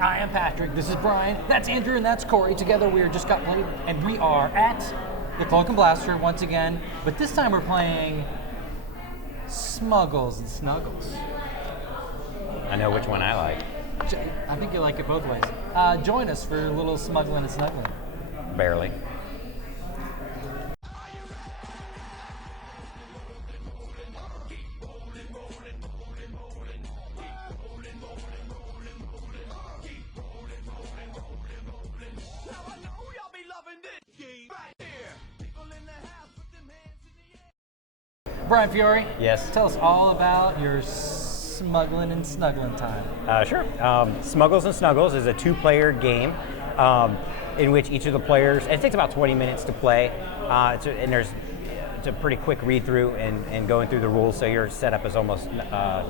I am Patrick. This is Brian. That's Andrew, and that's Corey. Together we are Just Got Played, and we are at the Cloak and Blaster once again. But this time we're playing Smuggles and Snuggles. I know which one I like. I think you like it both ways. Join us for a little smuggling and snuggling. Barely. Brian Fiore. Yes. Tell us all about your smuggling and snuggling time. Sure. Smuggles and Snuggles is a two-player game in which each of the players, it takes about 20 minutes to play, it's a pretty quick read-through and going through the rules, so your setup is almost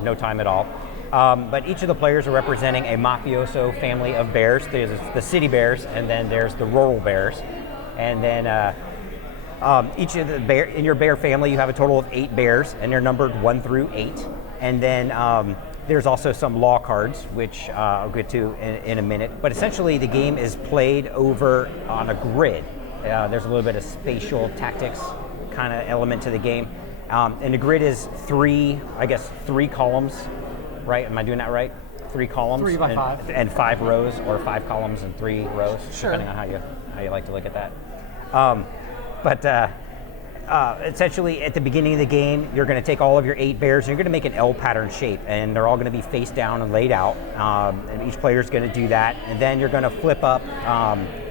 no time at all. But each of the players are representing a mafioso family of bears. There's the city bears, and then there's the rural bears. And then each of the bear in your bear family, you have a total of 8 bears, and they're numbered 1 through 8. And then there's also some law cards, which I'll get to in a minute. But essentially, the game is played over on a grid. There's a little bit of spatial tactics kind of element to the game, and the grid is 3 columns. Right? Am I doing that right? 3 columns. 3 by 5. And 5 rows, or 5 columns and 3 rows, sure, depending on how you like to look at that. Essentially, at the beginning of the game, you're going to take all of your 8 bears and you're going to make an L pattern shape, and they're all going to be face down and laid out. And each player is going to do that, and then you're going to flip up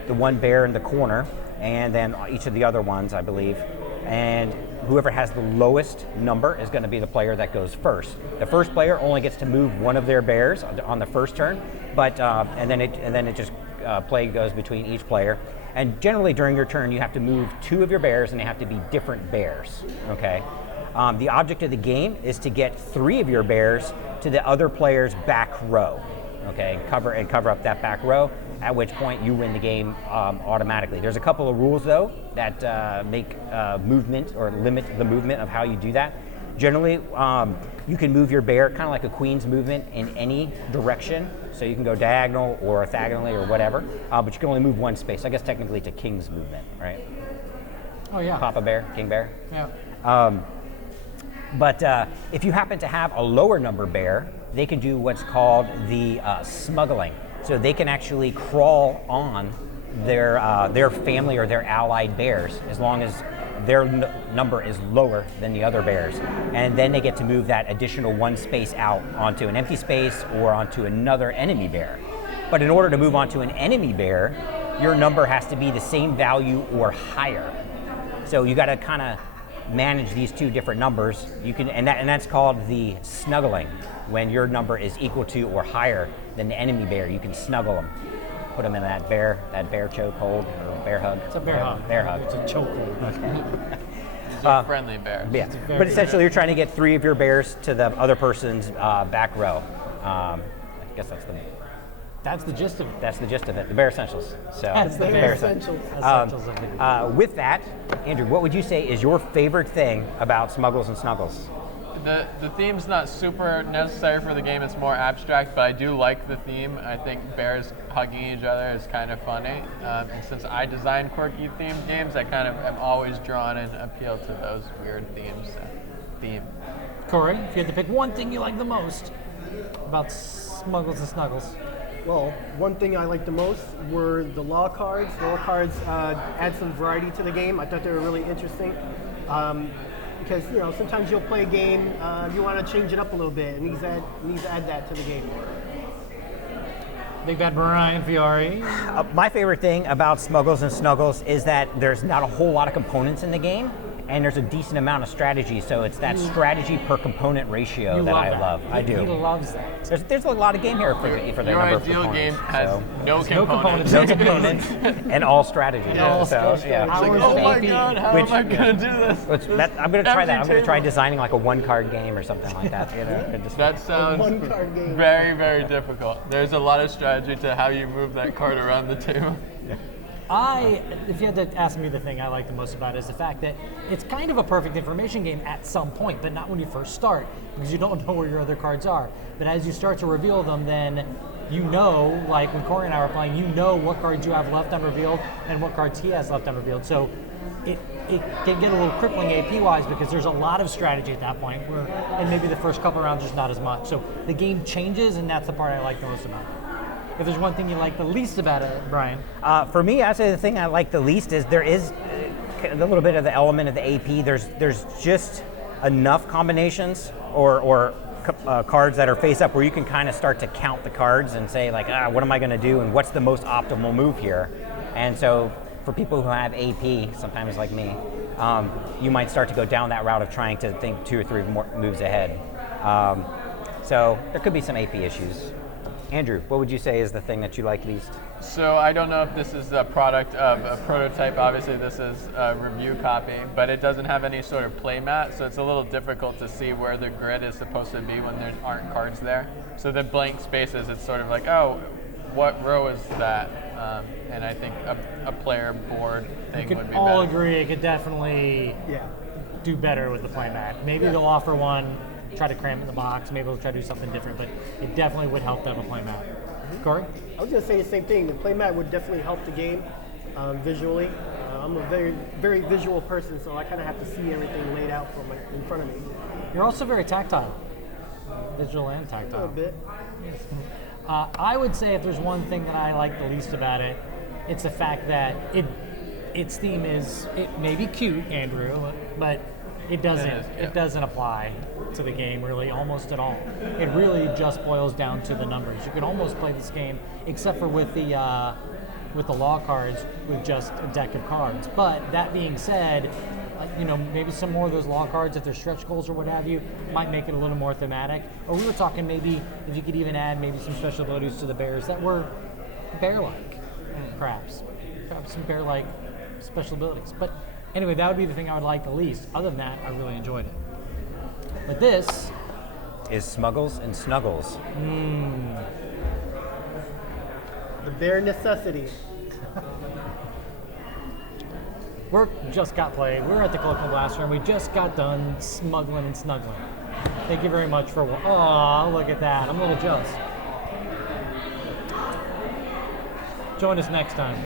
the one bear in the corner, and then each of the other ones, I believe. And whoever has the lowest number is going to be the player that goes first. The first player only gets to move one of their bears on the first turn, but and then it just play goes between each player. And generally during your turn, you have to move 2 of your bears, and they have to be different bears. Okay. The object of the game is to get 3 of your bears to the other player's back row. Okay, and cover up that back row, at which point you win the game automatically. There's a couple of rules, though, that make movement or limit the movement of how you do that. Generally, you can move your bear kind of like a queen's movement in any direction. So you can go diagonal or orthogonally or whatever, but you can only move 1 space. I guess technically it's a king's movement, right? Oh, yeah. Papa bear, king bear. Yeah. But if you happen to have a lower number bear, they can do what's called the smuggling. So they can actually crawl on their family or their allied bears as long as their number is lower than the other bears. And then they get to move that additional 1 space out onto an empty space or onto another enemy bear. But in order to move onto an enemy bear, your number has to be the same value or higher. So you got to kind of manage these 2 different numbers. You can, and that's called the snuggling. When your number is equal to or higher than the enemy bear, you can snuggle them. Put them in that bear choke hold or bear hug. It's a bear hug. Bear hug. It's a choke hold. It's a friendly bear. Yeah, but essentially you're trying to get 3 of your bears to the other person's back row. I guess That's the gist of it. That's the gist of it. The Bear Essentials. So That's the Bear Essentials. With that, Andrew, what would you say is your favorite thing about Smuggles and Snuggles? The theme's not super necessary for the game, it's more abstract, but I do like the theme. I think bears hugging each other is kind of funny. And since I design quirky themed games, I kind of am always drawn and appeal to those weird themes. Corey, if you had to pick one thing you like the most about Smuggles and Snuggles. Well, one thing I liked the most were the law cards. The law cards add some variety to the game. I thought they were really interesting. Because sometimes you'll play a game, you want to change it up a little bit, and needs to add that to the game. Big Bad Brian Fiore. My favorite thing about Smuggles and Snuggles is that there's not a whole lot of components in the game, and there's a decent amount of strategy, so it's that strategy per component ratio that I love. I do. He loves that. There's a lot of game here for the Your number of ideal game components. has no components. No components, and all strategy. all So, yeah. It's like, Oh my god, how am I going to do this? I'm going to try that. I'm going to try table. designing like a 1-card game or something like that. That sounds one-card game. very, very difficult. There's a lot of strategy to how you move that card around the table. If you had to ask me the thing I like the most about it is the fact that it's kind of a perfect information game at some point, but not when you first start, because you don't know where your other cards are. But as you start to reveal them, then you know, like when Corey and I were playing, you know what cards you have left unrevealed and what cards he has left unrevealed. So it can get a little crippling AP-wise because there's a lot of strategy at that point, and maybe the first couple rounds just not as much. So the game changes, and that's the part I like the most about it. If there's one thing you like the least about it, Brian. For me, I'd say the thing I like the least is there is a little bit of the element of the AP. There's just enough combinations or cards that are face up where you can kind of start to count the cards and say like, what am I going to do and what's the most optimal move here? And so for people who have AP, sometimes like me, you might start to go down that route of trying to think 2 or 3 more moves ahead. So there could be some AP issues. Andrew, what would you say is the thing that you like least? So I don't know if this is a product of a prototype. Obviously, this is a review copy, but it doesn't have any sort of playmat, so it's a little difficult to see where the grid is supposed to be when there aren't cards there. So the blank spaces, it's sort of like, oh, what row is that? And I think a player board thing would be better. We can all agree it could definitely do better with the playmat. Maybe they'll offer one, try to cram it in the box, maybe they'll try to do something different, but it definitely would help to have a playmat. Corey? I was going to say the same thing. The playmat would definitely help the game visually. I'm a very, very visual person, so I kind of have to see everything laid out in front of me. You're also very tactile. Visual and tactile. A little bit. I would say if there's one thing that I like the least about it, it's the fact that its theme is, it may be cute, Andrew, but it doesn't apply to the game really almost at all. It really just boils down to the numbers. You can almost play this game, except for with the law cards, with just a deck of cards. But that being said, maybe some more of those law cards, if they're stretch goals or what have you, might make it a little more thematic. Or we were talking maybe if you could even add maybe some special abilities to the bears that were bear-like, perhaps some bear-like special abilities. But anyway, that would be the thing I would like the least. Other than that, I really enjoyed it. But this is Smuggles and Snuggles. The bare necessity. Work just got played. We're at the Colloquial Blaster, and we just got done smuggling and snuggling. Thank you very much for. Oh, look at that! I'm a little jealous. Join us next time.